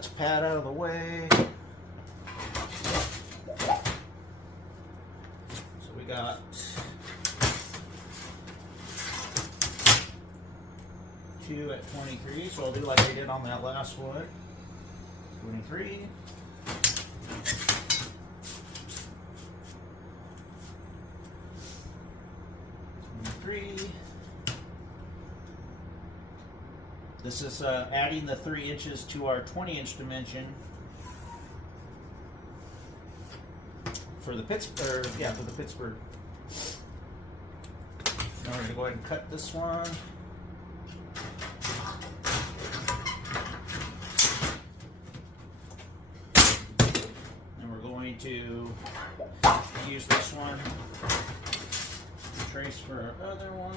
this pad out of the way. So we got 2 at 23, so I'll do like I did on that last one. 23. 23. This is adding the 3 inches to our 20-inch dimension for the Pittsburgh. Yeah, for the Pittsburgh. Now we're going to go ahead and cut this one. And we're going to use this one to trace for our other one.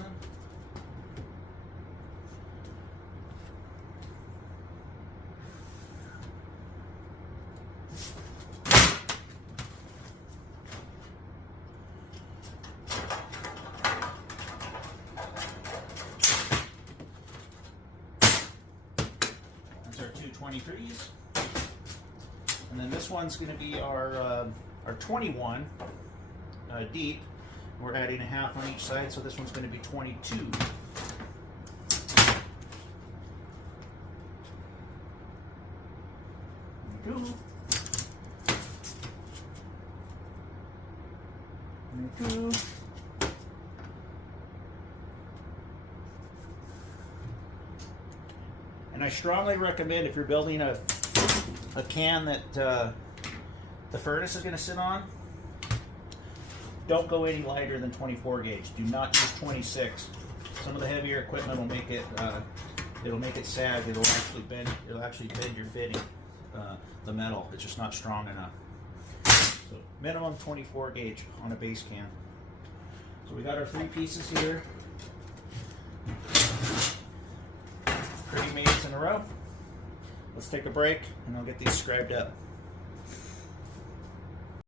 Our 223s, and then this one's going to be our 21 deep. We're adding a half on each side, so this one's going to be 22. 22. 22. And I strongly recommend, if you're building a can that the furnace is going to sit on, don't go any lighter than 24 gauge. Do not use 26. Some of the heavier equipment will make it it'll make it sag. It'll actually bend your fitting, the metal. It's just not strong enough. So minimum 24 gauge on a base can. So we got our 3 pieces here. Pretty mates in a row. Let's take a break and I'll get these scribed up.